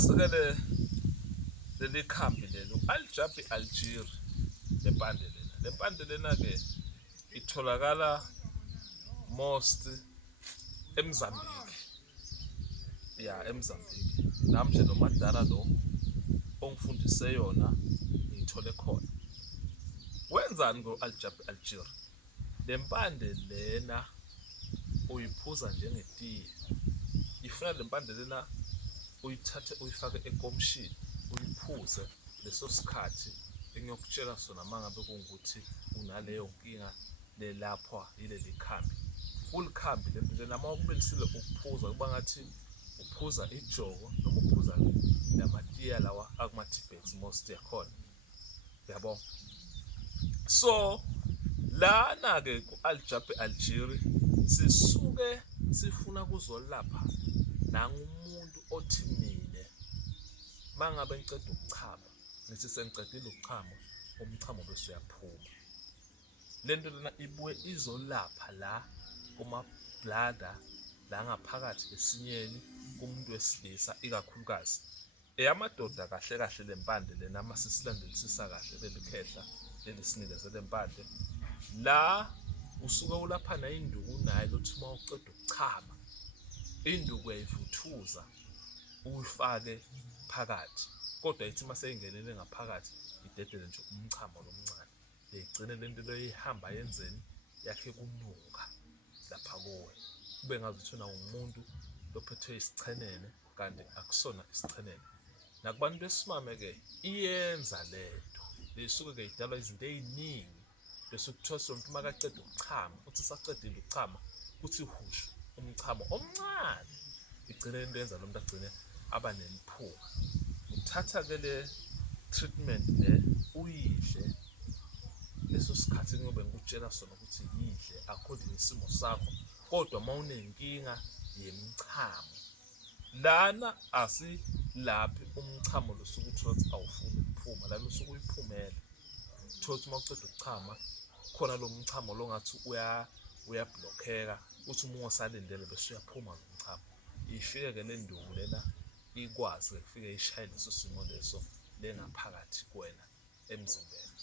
Asikele leli khambi leli Al-Jabi Algeri lempande lena ke itholakala most eMozambique. eMozambique namje lo madala lo ongifundise yona ngiyithole khona. Wenzani ngo Al-Jabi Algeri? Lempande lena uyiphuza njengetiye. Ifuna lempande lena uyithathe uyifake enkomishini uyiphuze leso sikhathi engiyokutshela sona mangabe kungukuthi unaleyo nkinga lelaphwa yileli khambi. Kulikhambi lento lena mawukubelisile ukuphuza kuba ngathi uphuza ijoko noma uphuza lamatiya lawa akuma-Tibet most yakhona. Yabo. So lana ke ku-Al-Jabi Algeri sisuke sifuna kuzolapha nangumuntu othi mine mangabe ngiceda ukuchama ngithi sengicedile ukuchama umchamo bese uyaphuma. Lento lena ibuye izolapha la kuma-bladder la ngaphakathi esinyeni kumuntu wesilisa ikakhulukazi. Eyamadoda kahle kahle lempande lena masisilandelisisa kahle leli khehla leli sinikeze lempande la usuke ulapha nayinduku naye lothi mawuceda ukuchama induku uyayivuthuza uyifake phakathi kodwa ithi maseyingenele ngaphakathi idedele nje umchamo lomncane igcine lento le ihamba yenzeni yakhe kunuka lapha kuwe kube ngazuthi wena umuntu lophethwe isichenene kanti akusona isichenene. Nakubantu besimame ke iyenza lento lisuke ke idalwa izinto eziningi bese kuthiwa sonke makaceda ukuchama uthi sacedile ukuchama kuthi hushu umchamo omncane igcine into yenza lo muntu agcine aba nemiphunga. Uthatha ke le treatment le uyidle leso sikhathi ngiyobe ngikutshela sona ukuthi yidle according nesimo sakho kodwa mawunenkinga yemichamo lana asilaphi umchamo losuku uthola ukuthi awufuni ukuphuma lana usuke uyiphumela uthola ukuthi mawuceda ukuchama khona lo mchamo lo ngathi uyablockeka uthi uma ungasalindele bese uyaphuma lo mchamo. Ifike ke le nduku lena ikwazi ukufike ishayele leso simo leso lengaphakathi kuwena emzimbeni.